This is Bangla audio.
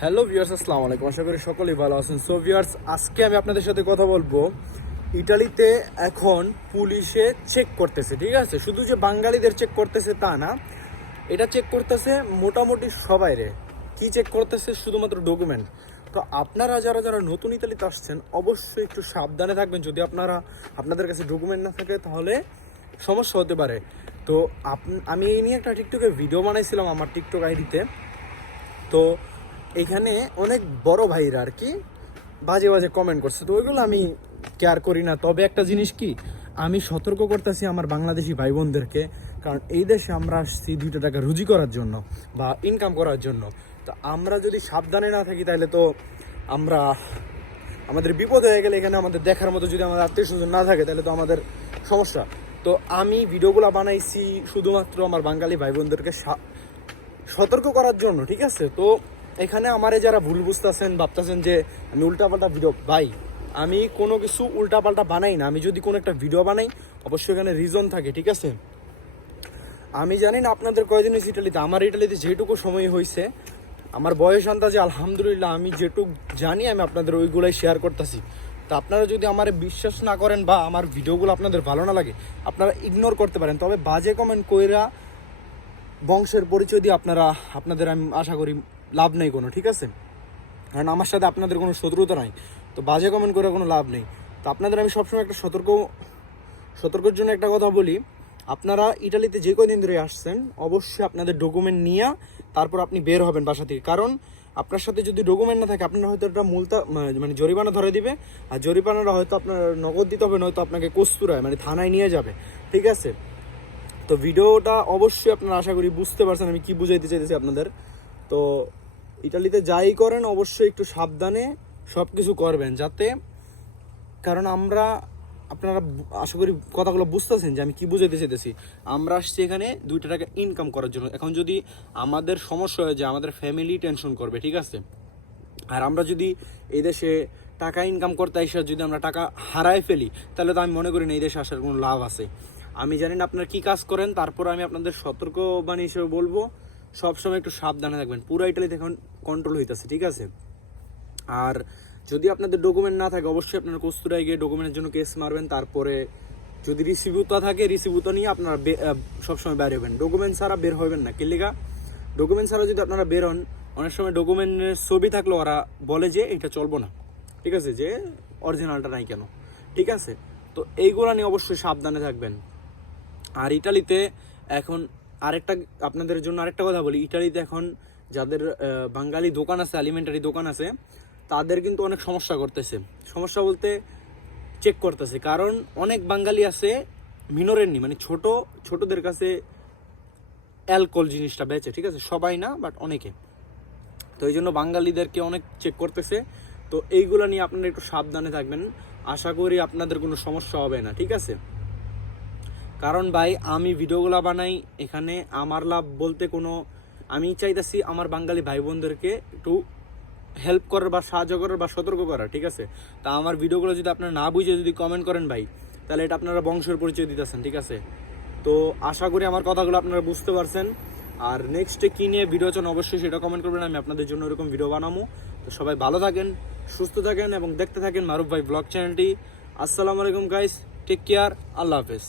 হ্যালো ভিউয়ার্স, আসসালামু আলাইকুম। আশা করি সকলেই ভালো আছেন। সো ভিউয়ার্স, আজকে আমি আপনাদের সাথে কথা বলবো ইটালিতে এখন পুলিশে চেক করতেছে, ঠিক আছে? শুধু যে বাঙালিদের চেক করতেছে তা না, এটা চেক করতেছে মোটামুটি সবাইরে। কি চেক করতেছে? শুধুমাত্র ডকুমেন্ট। তো আপনারা যারা যারা নতুন ইতালিতে আসছেন অবশ্যই একটু সাবধানে থাকবেন। যদি আপনাদের কাছে ডকুমেন্ট না থাকে তাহলে সমস্যা হতে পারে। তো আমি এই নিয়ে একটা টিকটকে ভিডিও বানাইছিলাম আমার টিকটক আইডিতে। তো এখানে অনেক বড় ভাইরা আর কি বাজে বাজে কমেন্ট করছে, তো ওইগুলো আমি কেয়ার করি না। তবে একটা জিনিস কি, আমি সতর্ক করতেছি আমার বাংলাদেশি ভাই বোনদেরকে, কারণ এই দেশে আমরা আসছি 2টা টাকা রুজি করার জন্য বা ইনকাম করার জন্য। তো আমরা যদি সাবধানে না থাকি তাহলে তো আমাদের বিপদ হয়ে গেলে, এখানে আমাদের দেখার মতো যদি আমাদের আত্মীয় স্বজন না থাকে তাহলে তো আমাদের সমস্যা। তো আমি ভিডিওগুলো বানাইছি শুধুমাত্র আমার বাঙালি ভাই বোনদেরকে সতর্ক করার জন্য, ঠিক আছে? তো এখানে আমারে যারা ভুল বুঝতেছেন, ভাবতেছেন যে আমি উল্টাপাল্টা ভিডিও, ভাই আমি কোনো কিছু উল্টাপাল্টা বানাই না। আমি যদি কোনো একটা ভিডিও বানাই অবশ্যই এখানে রিজন থাকে, ঠিক আছে? আমি জানি না আপনাদের কয়দিন হয়েছে ইটালিতে। আমার ইটালিতে যেটুকু সময় হয়েছে, আমার বয়স আন্দাজে আলহামদুলিল্লাহ আমি যেটুকু জানি আমি আপনাদের ওইগুলাই শেয়ার করতেছি। তো আপনারা যদি আমার বিশ্বাস না করেন বা আমার ভিডিওগুলো আপনাদের ভালো না লাগে, আপনারা ইগনোর করতে পারেন। তবে বাজে কমেন্ট কইরা বংশের পরিচয় দিয়ে আপনাদের আমি আশা করি লাভ নেই কোনো, ঠিক আছে? কারণ আমার সাথে আপনাদের কোনো শত্রুতা নাই। তো বাজে কমেন্ট করে কোনো লাভ নেই। তো আপনাদের আমি সবসময় একটা সতর্কের জন্য একটা কথা বলি, আপনারা ইটালিতে যে কয়দিন ধরে আসছেন অবশ্যই আপনাদের ডকুমেন্ট নিয়ে তারপর আপনি বের হবেন বাসা থেকে। কারণ আপনার সাথে যদি ডকুমেন্ট না থাকে আপনার হয়তো একটা মানে জরিমানা ধরে দিবে, আর জরিমানাটা হয়তো আপনার নগদ দিতে হবে, নয়তো আপনাকে কস্তুরায় মানে থানায় নিয়ে যাবে, ঠিক আছে? তো ভিডিওটা অবশ্যই আপনারা আশা করি বুঝতে পারছেন আমি কি বুঝাইতে চাইতেছি আপনাদের। তো ইটালিতে যাই করেন অবশ্যই একটু সাবধানে সব কিছু করবেন, যাতে কারণ আপনারা আশা করি কথাগুলো বুঝতেছেন যে আমি কি বুঝাইতে চাইতেছি। আমরা আসছি এখানে 2টা টাকা ইনকাম করার জন্য। এখন যদি আমাদের সমস্যা হয় যে আমাদের ফ্যামিলি টেনশন করবে, ঠিক আছে? আর আমরা যদি এই দেশে টাকা ইনকাম করতে এসে যদি আমরা টাকা হারায় ফেলি তাহলে তো আমি মনে করি না এই দেশে আসার কোনো লাভ আছে। আমি জানি না আপনারা কী কাজ করেন, তারপর আমি আপনাদের সতর্কবাণী হিসেবে বলবো সবসময় একটু সাবধানে থাকবেন। পুরো ইটালিতে এখন কন্ট্রোল হইতেছে, ঠিক আছে? আর যদি আপনাদের ডকুমেন্ট না থাকে অবশ্যই আপনারা কস্তুরায় গিয়ে ডকুমেন্টের জন্য কেস মারবেন। তারপরে যদি রিসিভিউতা থাকে রিসিভিউতা নিয়ে আপনারা সবসময় বের হবেন। ডকুমেন্ট ছাড়া বের হবেন না। কেলিগা ডকুমেন্ট ছাড়া যদি আপনারা বের হন, অনেক সময় ডকুমেন্টের ছবি থাকলে ওরা বলে যে এটা চলবো না, ঠিক আছে? যে অরিজিনালটা নাই কেন, ঠিক আছে? তো এইগুলো নিয়ে অবশ্যই সাবধানে থাকবেন। আর ইটালিতে এখন আপনাদের জন্য আরেকটা কথা বলি, ইটালিতে এখন যাদের বাঙালি দোকান আছে, অ্যালিমেন্টারি দোকান আছে, তাদের কিন্তু অনেক সমস্যা করতেছে। সমস্যা বলতে চেক করতেছে, কারণ অনেক বাঙালি আছে মিনরের মানে ছোটদের কাছে অ্যালকোহল জিনিসটা বেচে, ঠিক আছে? সবাই না, বাট অনেকে। তো এই জন্য বাঙালিদেরকে অনেক চেক করতেছে। তো এইগুলো নিয়ে আপনারা একটু সাবধানে থাকবেন। আশা করি আপনাদের কোনো সমস্যা হবে না, ঠিক আছে? কারণ ভাই আমি ভিডিওগুলো বানাই এখানে আমার লাভ বলতে আমি চাইতেছি আমার বাঙালি ভাই বোনদেরকে একটু হেল্প করার বা সাহায্য করার বা সতর্ক করার, ঠিক আছে? তা আমার ভিডিওগুলো যদি আপনারা না বুঝে যদি কমেন্ট করেন ভাই, তাহলে এটা আপনারা বংশের পরিচয় দিতেছেন, ঠিক আছে? তো আশা করি আমার কথাগুলো আপনারা বুঝতে পারছেন। আর নেক্সটে কী নিয়ে ভিডিও চান অবশ্যই সেটা কমেন্ট করবেন, আমি আপনাদের জন্য এরকম ভিডিও বানাবো। তো সবাই ভালো থাকেন, সুস্থ থাকেন এবং দেখতে থাকেন মারুফ ভাই ব্লগ চ্যানেলটি। আসসালামু আলাইকুম গাইস, টেক কেয়ার, আল্লাহ হাফেজ।